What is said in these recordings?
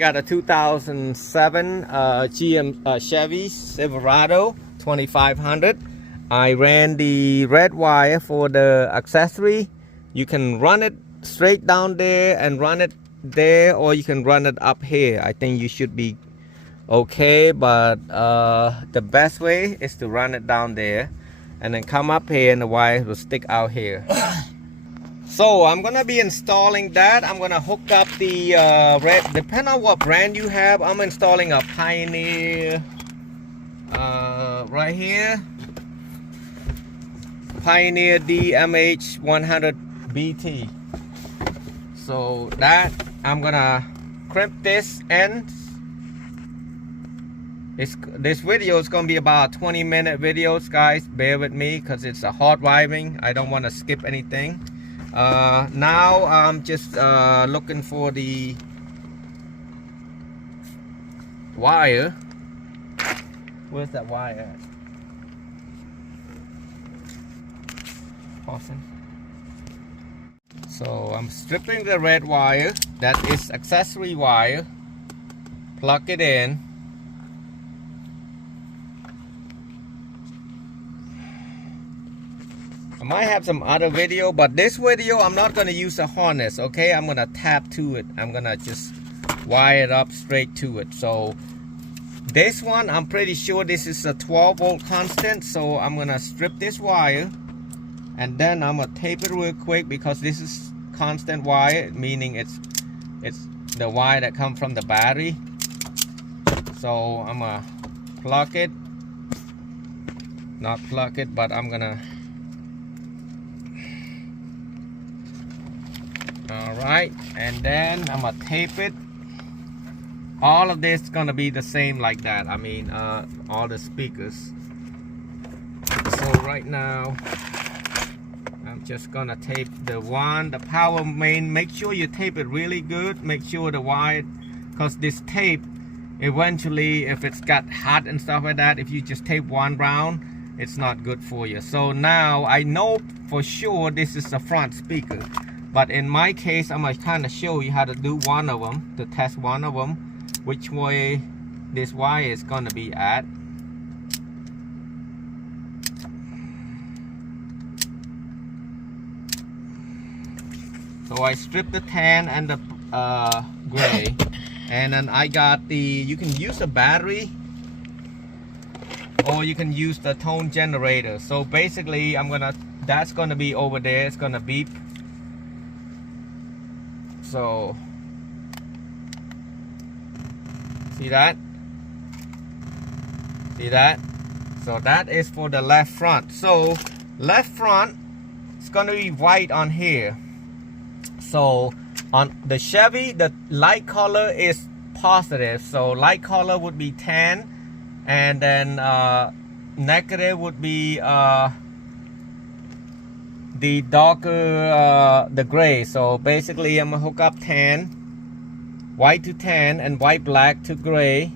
Got a 2007 Chevy Silverado 2500. I ran the red wire for the accessory. You can run it straight down there and run it there, or you can run it up here. I think you should be okay, but the best way is to run it down there and then come up here and the wire will stick out here. So I'm gonna be installing that. I'm gonna hook up the red, depending on what brand you have. I'm installing a Pioneer right here, Pioneer DMH 100 BT. So that I'm gonna crimp this end. This video is gonna be about 20-minute videos, guys. Bear with me because it's a hard wiring. I don't want to skip anything. Now I'm just looking for the wire. Where's that wire at? Pausing. So I'm stripping the red wire. That is accessory wire. Plug it in. I might have some other video, but this video I'm not going to use a harness, okay? I'm going to tap to it. I'm going to just wire it up straight to it. So this one, I'm pretty sure this is a 12-volt constant. So I'm going to strip this wire and then I'm going to tape it real quick because this is constant wire, meaning it's the wire that comes from the battery. So I'm going to plug it. Not plug it, but I'm going to. Alright, and then I'm gonna tape it. All of this is gonna be the same like that. I mean, all the speakers. So right now, I'm just gonna tape the power main. Make sure you tape it really good. Make sure the wire, because this tape, eventually, if it's got hot and stuff like that, if you just tape one round, it's not good for you. So now I know for sure this is the front speaker. But in my case, I'm going to kind of show you how to do one of them, to test one of them, which way this wire is going to be at. So I stripped the tan and the gray, and then I got the, you can use a battery or you can use the tone generator. So basically, that's going to be over there, it's going to beep. So, see that? See that? So that is for the left front. So left front, it's gonna be white on here. So on the Chevy, the light color is positive. So light color would be tan, and then negative would be the darker, the gray. So basically I'm gonna hook up tan, white to tan, and white black to gray.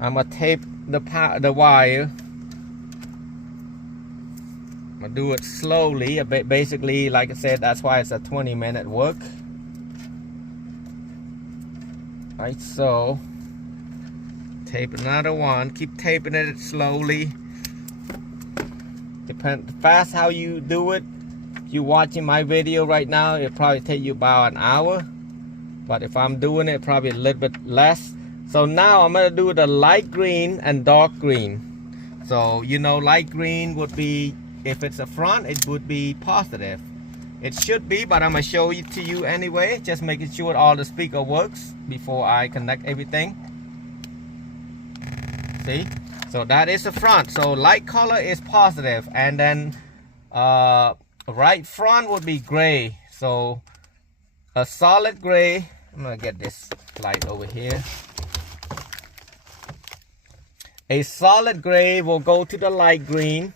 I'm gonna tape the wire. I'm gonna do it slowly. Basically, like I said, that's why it's a 20-minute work. Right, so tape another one. Keep taping it slowly. Depends fast how you do it. If you're watching my video right now, it'll probably take you about an hour. But if I'm doing it, probably a little bit less. So now I'm gonna do the light green and dark green. So you know, light green would be, if it's a front, it would be positive. It should be, but I'm gonna show it to you anyway. Just making sure all the speaker works before I connect everything. See, so that is the front. So light color is positive, and then right front would be gray. So a solid gray. I'm gonna get this light over here. A solid gray will go to the light green.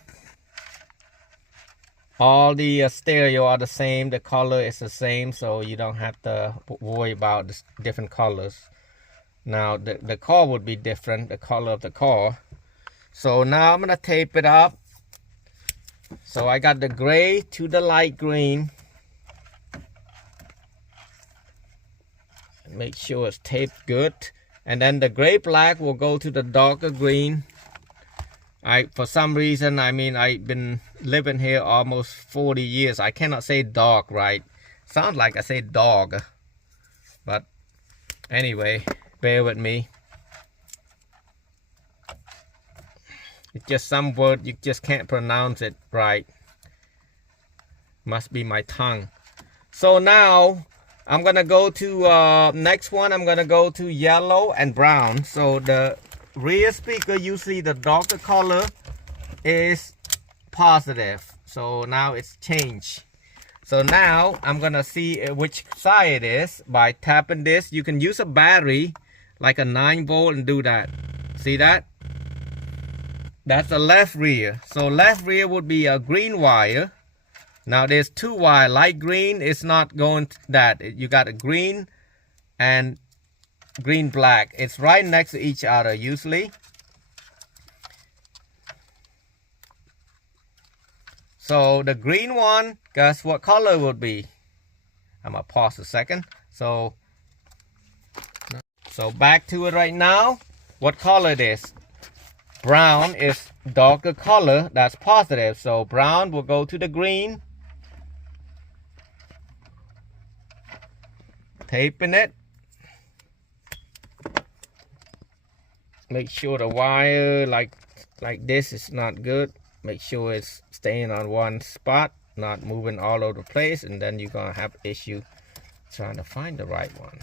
All the stereo are the same. The color is the same, so you don't have to worry about the different colors. Now the car would be different, the color of the car. So now I'm gonna tape it up. So I got the gray to the light green. Make sure it's taped good. And then the gray black will go to the darker green. For some reason, I mean, I've been living here almost 40 years. I cannot say dog right. Sounds like I say dog. But anyway, bear with me. It's just some word you just can't pronounce it right. Must be my tongue. So now I'm gonna go to next one. I'm gonna go to yellow and brown. So the rear speaker, usually the darker color is positive. So now it's changed. So now I'm gonna see which side it is by tapping this. You can use a battery like a 9-volt and do that. See that? That's the left rear. So left rear would be a green wire. Now there's 2 wire. Light green is not going to that. You got a green and green black. It's right next to each other usually. So the green one, guess what color it would be? I'm gonna pause a second. So back to it right now. What color it is? Brown is darker color. That's positive. So brown will go to the green. Taping it. Make sure the wire like this is not good. Make sure it's staying on one spot, not moving all over the place, and then you're gonna have issue trying to find the right one.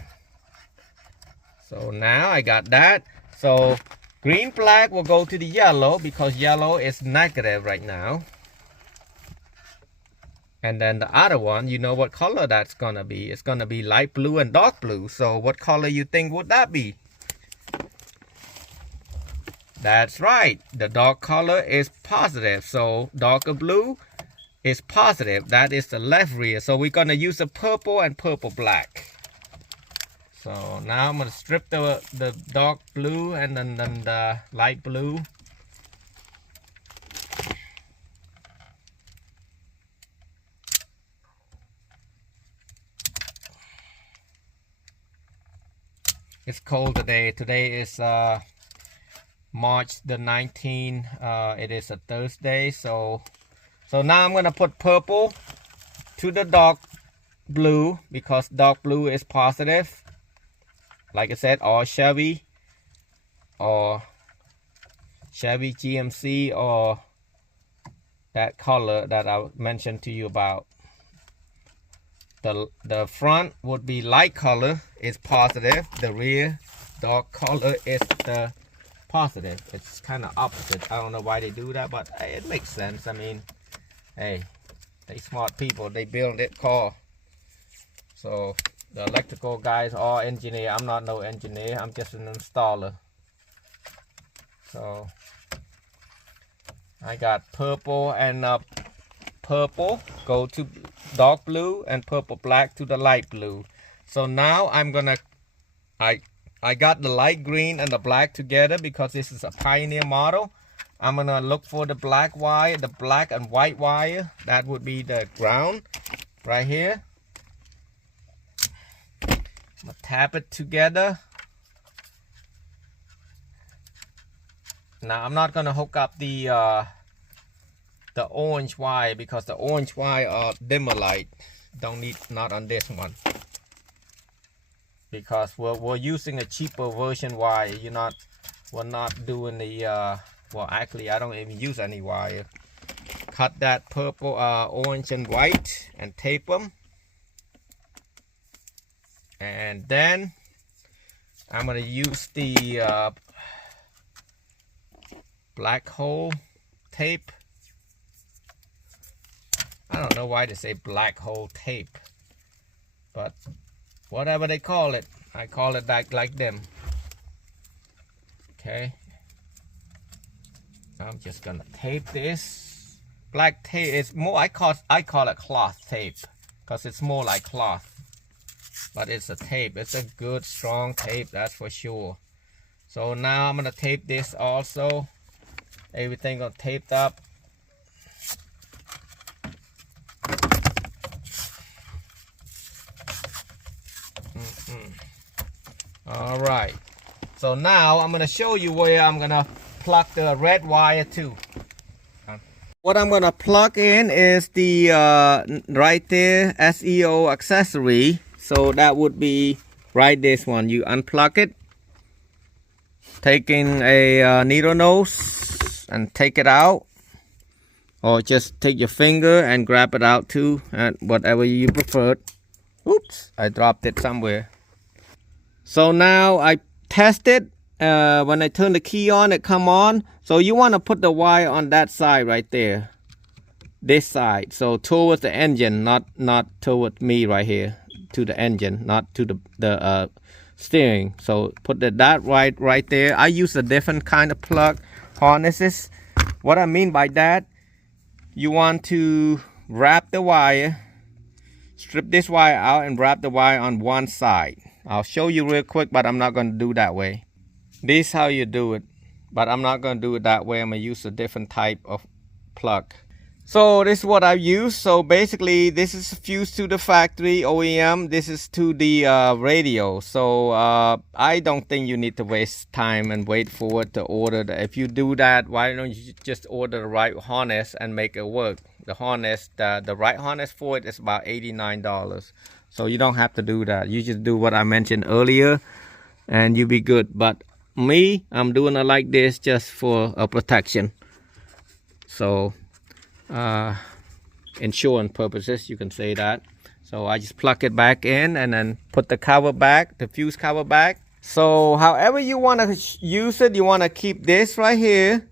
So now I got that. So green black will go to the yellow because yellow is negative right now. And then the other one, you know what color that's gonna be. It's gonna be light blue and dark blue. So what color you think would that be? That's right. The dark color is positive. So darker blue is positive. That is the left rear. So we're gonna use the purple and purple black. So now I'm gonna strip the dark blue and then the light blue. It's cold today. Today is March the 19th. It is a Thursday. So now I'm gonna put purple to the dark blue because dark blue is positive. Like I said, or Chevy GMC or that color that I mentioned to you about. The front would be light color is positive. The rear dark color is the positive. It's kind of opposite. I don't know why they do that, but hey, it makes sense. I mean, hey, they smart people. They build that car. So the electrical guys are engineer. I'm not no engineer. I'm just an installer. So I got purple and purple go to dark blue and purple black to the light blue. So now I'm gonna I got the light green and the black together because this is a Pioneer model. I'm gonna look for the black wire, the black and white wire. That would be the ground right here. I'm gonna tap it together. Now I'm not gonna hook up the orange wire because the orange wire are dimmer light. Don't need, not on this one, because we're using a cheaper version wire. We're not doing the well, actually I don't even use any wire. Cut that purple, orange and white and tape them, and then I'm gonna use the black hole tape. I don't know why they say black hole tape, but whatever they call it, I call it like them. Okay, I'm just gonna tape this. Black tape is more, I call it cloth tape because it's more like cloth, but it's a tape. It's a good strong tape, that's for sure. So now I'm gonna tape this also. Everything got taped up. All right. So now I'm gonna show you where I'm gonna plug the red wire to. What I'm gonna plug in is the right there SEO accessory. So that would be right this one. You unplug it, taking a needle nose and take it out, or just take your finger and grab it out too, and whatever you prefer. Oops, I dropped it somewhere. So now I tested. When I turn the key on, it come on. So you want to put the wire on that side right there, this side, so towards the engine, not towards me right here, to the engine, not to the steering. So put that right there. I use a different kind of plug harnesses. What I mean by that, you want to wrap the wire, strip this wire out and wrap the wire on one side. I'll show you real quick, but I'm not going to do that way. This is how you do it, but I'm not going to do it that way. I'm going to use a different type of plug. So this is what I use. So basically this is fused to the factory OEM. This is to the radio. So I don't think you need to waste time and wait for it to order. If you do that, why don't you just order the right harness and make it work? The harness, the right harness for it is about $89. So you don't have to do that. You just do what I mentioned earlier and you'll be good. But me, I'm doing it like this just for a protection. So insurance purposes, you can say that. So I just plug it back in and then put the cover back, the fuse cover back. So however you want to use it, you want to keep this right here,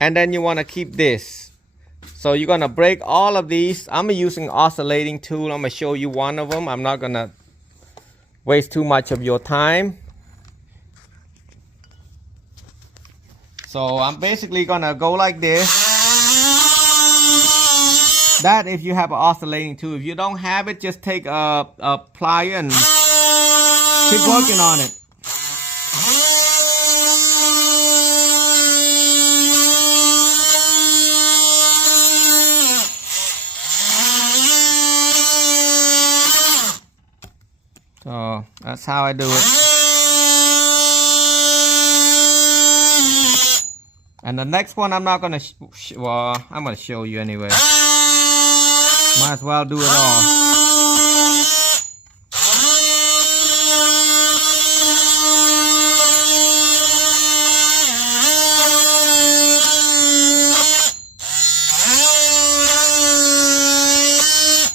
and then you want to keep this. So you're gonna break all of these. I'm using oscillating tool. I'm gonna show you one of them. I'm not gonna waste too much of your time. So I'm basically gonna go like this. That if you have an oscillating tool. If you don't have it, just take a plier and keep working on it. So that's how I do it. And the next one I'm not gonna well, I'm gonna show you anyway. Might as well do it all.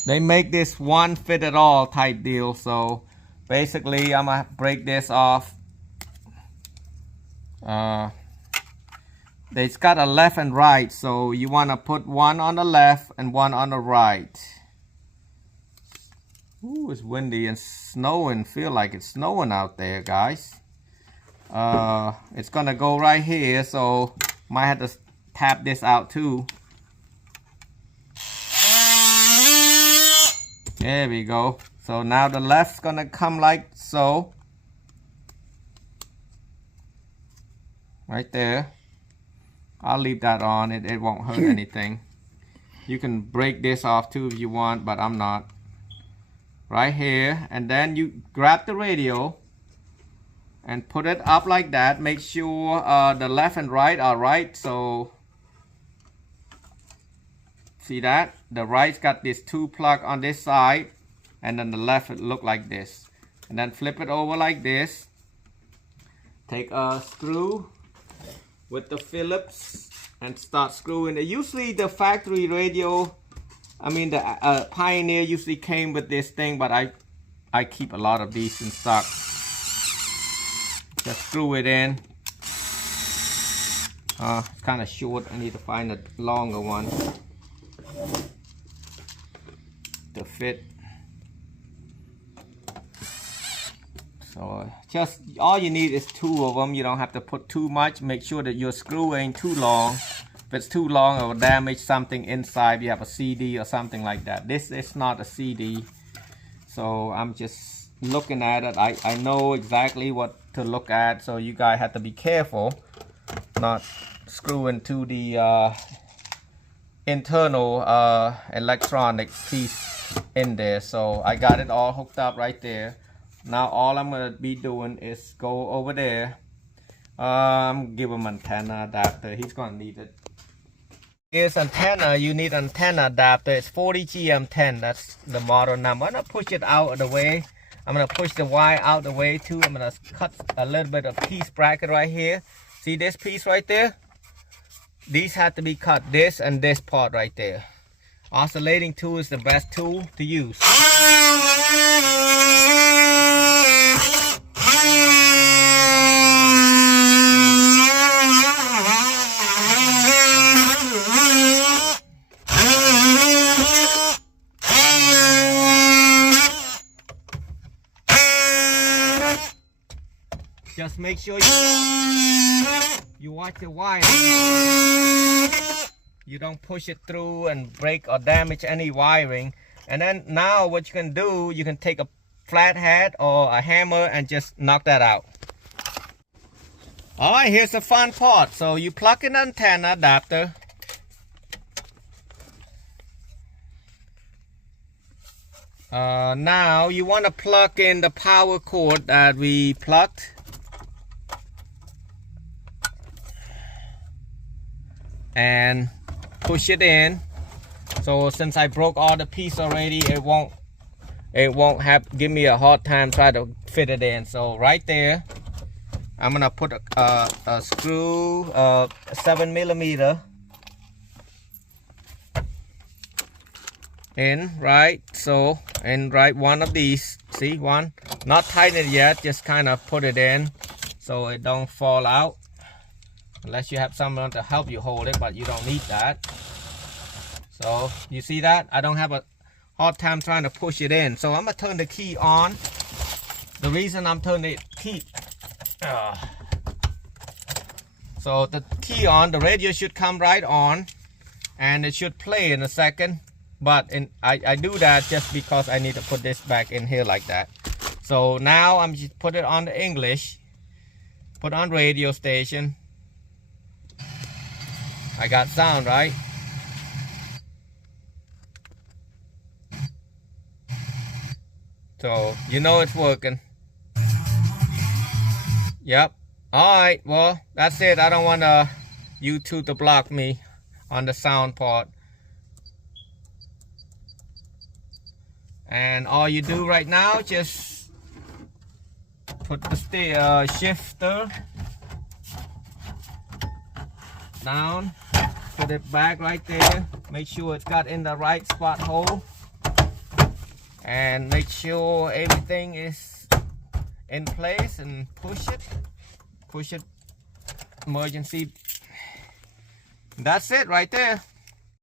They make this one fit at all type deal. So basically I'm gonna break this off. It's got a left and right, so you want to put one on the left and one on the right. Ooh, it's windy and snowing. Feel like it's snowing out there, guys. It's gonna go right here, so might have to tap this out too. There we go. So now the left's gonna come like so. Right there. I'll leave that on. It won't hurt anything. You can break this off too if you want, but I'm not. Right here, and then you grab the radio and put it up like that. Make sure the left and right are right. So see that? The right's got this two plug on this side, and then the left it look like this. And then flip it over like this. Take a screw with the Phillips and start screwing it. Usually the factory radio, I mean the Pioneer usually came with this thing, but I keep a lot of these in stock. Just screw it in. It's kind of short. I need to find a longer one to fit. So just all you need is two of them. You don't have to put too much. Make sure that your screw ain't too long. If it's too long, it will damage something inside. You have a CD or something like that. This is not a CD. So I'm just looking at it. I know exactly what to look at. So you guys have to be careful not screwing to the internal electronic piece in there. So I got it all hooked up right there. Now all I'm gonna be doing is go over there. Give him antenna adapter. He's gonna need it. Here's antenna. You need antenna adapter. It's 40GM10. That's the model number. I'm gonna push it out of the way. I'm gonna push the wire out the way too. I'm gonna cut a little bit of piece bracket right here. See this piece right there? These have to be cut. This and this part right there. Oscillating tool is the best tool to use. Just make sure you watch the wire. You don't push it through and break or damage any wiring. And then now what you can do, you can take a flathead or a hammer and just knock that out. All right, here's the fun part. So you plug in an antenna adapter. Now you want to plug in the power cord that we plugged. And push it in. So since I broke all the piece already, it won't give me a hard time trying to fit it in. So right there, I'm gonna put a screw, 7mm in, right? So in right one of these. See, one, not tighten it yet, just kind of put it in so it don't fall out. Unless you have someone to help you hold it, but you don't need that. So you see that? I don't have a hard time trying to push it in. So I'm gonna turn the key on. The reason I'm turning the key, so the key on, the radio should come right on, and it should play in a second. But I do that just because I need to put this back in here like that. So now I'm just put it on the English, put on radio station. I got sound, right? So you know it's working. Yep. All right, well, that's it. I don't want YouTube to block me on the sound part. And all you do right now, just put the shifter down, put it back right there, make sure it's got in the right spot hole, and make sure everything is in place, and push it, emergency. That's it right there.